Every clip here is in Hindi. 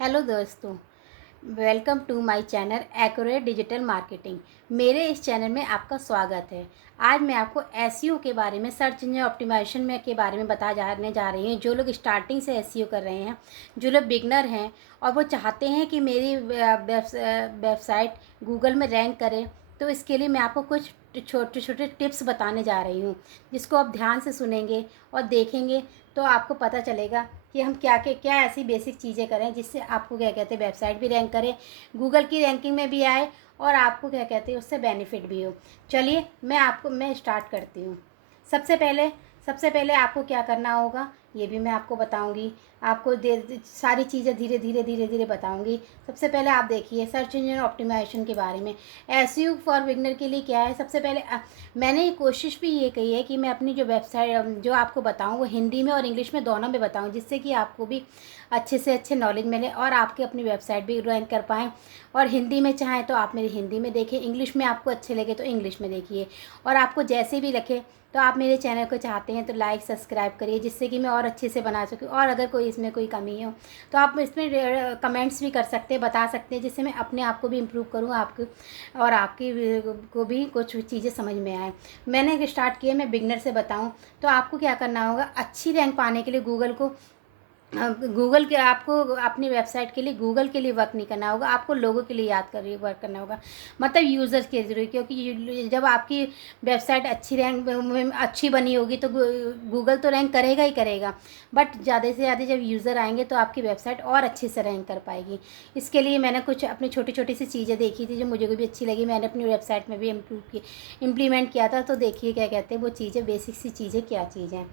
हेलो दोस्तों, welcome to my channel accurate digital marketing. मेरे इस चैनल में आपका स्वागत है। आज मैं आपको एसईओ के बारे में, सर्च इंजन ऑप्टिमाइजेशन में के बारे में जाने जा रही हूँ। जो लोग स्टार्टिंग से एसईओ कर रहे हैं, जो लोग बिगनर हैं और वो चाहते हैं कि मेरी वेबसाइट गूगल में रैंक करे, तो इसके लिए मैं आपको कुछ छोटे छोटे टिप्स बताने जा रही हूँ, जिसको आप ध्यान से सुनेंगे और देखेंगे तो आपको पता चलेगा कि हम क्या ऐसी बेसिक चीज़ें करें जिससे आपको क्या कहते हैं वेबसाइट भी रैंक करे, गूगल की रैंकिंग में भी आए और आपको क्या कहते हैं उससे बेनिफिट भी हो। चलिए मैं स्टार्ट करती हूँ। सबसे पहले सबसे पहले आपको क्या करना होगा ये भी मैं आपको बताऊंगी। आपको सारी चीज़ें धीरे धीरे धीरे धीरे बताऊंगी। सबसे पहले आप देखिए सर्च इंजन ऑप्टिमाइजेशन के बारे में। एसईओ फॉर बिगनर के लिए क्या है, सबसे पहले मैंने कोशिश भी ये कही है कि मैं अपनी जो वेबसाइट जो आपको बताऊं वो हिंदी में और इंग्लिश में दोनों में बताऊं, जिससे कि आपको भी अच्छे से अच्छे नॉलेज मिले और आपकी अपनी वेबसाइट भी रैंक कर पाएँ। और हिंदी में चाहें तो आप मेरी हिंदी में देखें, इंग्लिश में आपको अच्छे लगे तो इंग्लिश में देखिए। और आपको जैसे भी लगे तो आप मेरे चैनल को चाहते हैं तो लाइक सब्सक्राइब करिए, जिससे कि मैं और अच्छे से बना सकूँ। और अगर कोई इसमें कोई कमी हो तो आप इसमें कमेंट्स भी कर सकते हैं, बता सकते हैं, जिससे मैं अपने आप को भी इम्प्रूव करूँ, आपको और आपकी को भी कुछ चीज़ें समझ में आए। मैंने स्टार्ट किया, मैं बिगनर से बताऊं तो आपको क्या करना होगा। अच्छी रैंक पाने के लिए गूगल के आपको अपनी वेबसाइट के लिए गूगल के लिए वर्क नहीं करना होगा, आपको लोगों के लिए याद कर वर्क करना होगा, मतलब यूज़र्स के जरूरी। क्योंकि जब आपकी वेबसाइट अच्छी बनी होगी तो गूगल तो रैंक करेगा ही करेगा, बट ज़्यादा से ज़्यादा जब यूज़र आएंगे तो आपकी वेबसाइट और अच्छे से रैंक कर पाएगी। इसके लिए मैंने कुछ अपनी छोटी छोटी सी चीज़ें देखी थी जो मुझे भी अच्छी लगी, मैंने अपनी वेबसाइट में भी इम्प्लीमेंट किया था। तो देखिए क्या कहते हैं वो चीज़ें, बेसिक सी चीज़ें क्या चीज़ हैं।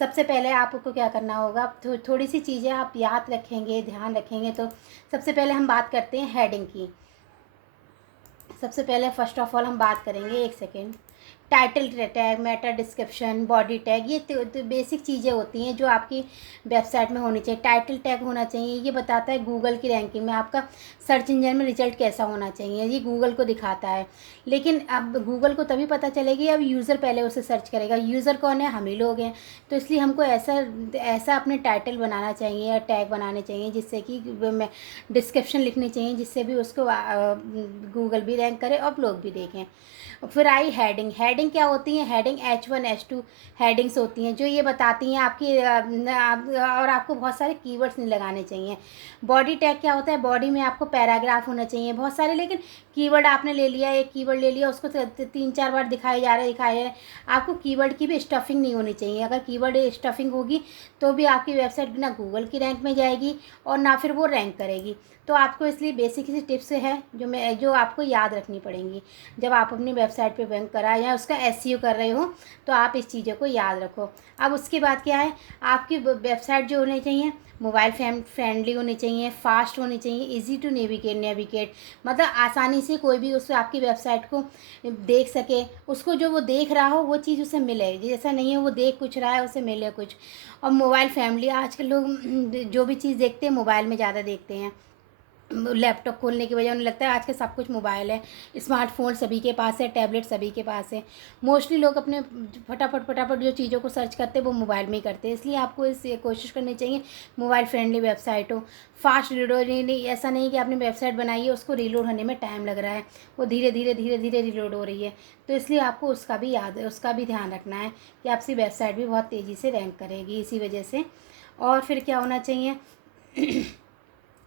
सबसे पहले आपको क्या करना होगा, थोड़ी सी चीज़ें आप याद रखेंगे, ध्यान रखेंगे तो सबसे पहले हम बात करते हैं हेडिंग की। सबसे पहले फर्स्ट ऑफ ऑल हम बात करेंगे, एक second, title tag, Meta description, body tag, ये तो बेसिक चीज़ें होती हैं जो आपकी वेबसाइट में होनी चाहिए। टाइटल टैग होना चाहिए, ये बताता है गूगल की रैंकिंग में आपका सर्च इंजन में रिजल्ट कैसा होना चाहिए, ये गूगल को दिखाता है। लेकिन अब गूगल को तभी पता चलेगी अब यूज़र पहले उसे सर्च करेगा। यूज़र कौन है, हम ही लोग हैं। तो इसलिए हमको ऐसा ऐसा अपने टाइटल बनाना चाहिए या टैग बनाने चाहिए जिससे कि डिस्क्रिप्शन लिखनी चाहिए, जिससे भी उसको गूगल भी रैंक करे और लोग भी देखें। फिर आई हेडिंग। हेडिंग क्या होती है, हेडिंग H1 H2 हेडिंग्स होती हैं जो ये बताती हैं आपकी और आपको बहुत सारे कीवर्ड्स नहीं लगाने चाहिए। बॉडी टैग क्या होता है, बॉडी में आपको पैराग्राफ होना चाहिए बहुत सारे, लेकिन कीवर्ड आपने ले लिया, एक कीवर्ड ले लिया, उसको 3-4 बार दिखाए जा रहे हैं। आपको कीवर्ड की भी स्टफिंग नहीं होनी चाहिए। अगर कीवर्ड स्टफिंग होगी तो भी आपकी वेबसाइट ना गूगल की रैंक में जाएगी और ना फिर वो रैंक करेगी। तो आपको इसलिए बेसिक सी टिप्स है जो आपको याद रखनी पड़ेंगी जब आप अपनी वेबसाइट पे रैंक करा या उसका एसईओ कर रहे हो, तो आप इस चीज़ों को याद रखो। अब उसके बाद क्या है, आपकी वेबसाइट जो होनी चाहिए मोबाइल फ्रेंडली होनी चाहिए, फास्ट होनी चाहिए, इजी टू नेविगेट, मतलब आसानी से कोई भी उस आपकी वेबसाइट को देख सके, उसको जो वो देख रहा हो वो चीज़ उसे मिले, जैसा नहीं है वो देख कुछ रहा है उसे मिले कुछ। और मोबाइल फैमिली, आजकल लोग जो भी चीज़ देखते हैं मोबाइल में ज़्यादा देखते हैं। लैपटॉप खोलने की वजह उन्हें लगता है आज के सब कुछ मोबाइल है, स्मार्टफोन सभी के पास है, टैबलेट सभी के पास है। मोस्टली लोग अपने फटाफट जो चीज़ों को सर्च करते हैं वो मोबाइल में ही करते हैं। इसलिए आपको इस कोशिश करनी चाहिए मोबाइल फ्रेंडली वेबसाइट हो, फास्ट रीलोड। नहीं, ऐसा नहीं कि आपने वेबसाइट बनाई है उसको रीलोड होने में टाइम लग रहा है, वो धीरे धीरे रीलोड हो रही है। तो इसलिए आपको उसका भी ध्यान रखना है कि आपकी वेबसाइट भी बहुत तेज़ी से रैंक करेगी इसी वजह से। और फिर क्या होना चाहिए,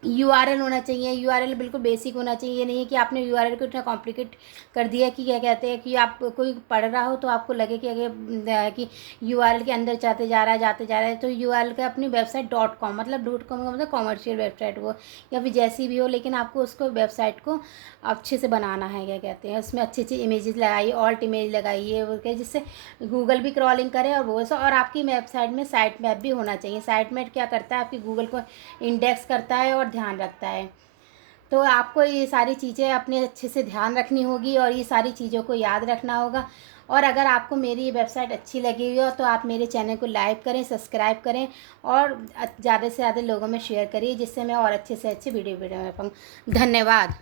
यूआरएल होना चाहिए। यूआरएल बिल्कुल बेसिक होना चाहिए, ये नहीं है कि आपने यूआरएल को इतना कॉम्प्लिकेट कर दिया कि क्या कहते हैं कि आप कोई पढ़ रहा हो तो आपको लगे कि यूआरएल के अंदर जाते जा रहा है। तो यूआरएल का अपनी वेबसाइट .com, मतलब .com का मतलब कॉमर्शियल वेबसाइट हो या फिर जैसी भी हो, लेकिन आपको उसको वेबसाइट को अच्छे से बनाना है, क्या कहते हैं उसमें अच्छी अच्छी इमेजेस लगाइए, ऑल्ट इमेज लगाइए, जिससे गूगल भी क्रॉलिंग करे और वो और आपकी वेबसाइट में साइट मैप भी होना चाहिए। साइट मैप क्या करता है, आपकी गूगल को इंडेक्स करता है और ध्यान रखता है। तो आपको ये सारी चीज़ें अपने अच्छे से ध्यान रखनी होगी और ये सारी चीज़ों को याद रखना होगा। और अगर आपको मेरी ये वेबसाइट अच्छी लगी हुई हो तो आप मेरे चैनल को लाइक करें, सब्सक्राइब करें और ज़्यादा से ज़्यादा लोगों में शेयर करिए, जिससे मैं और अच्छे से अच्छे वीडियो बना पाऊँ। धन्यवाद।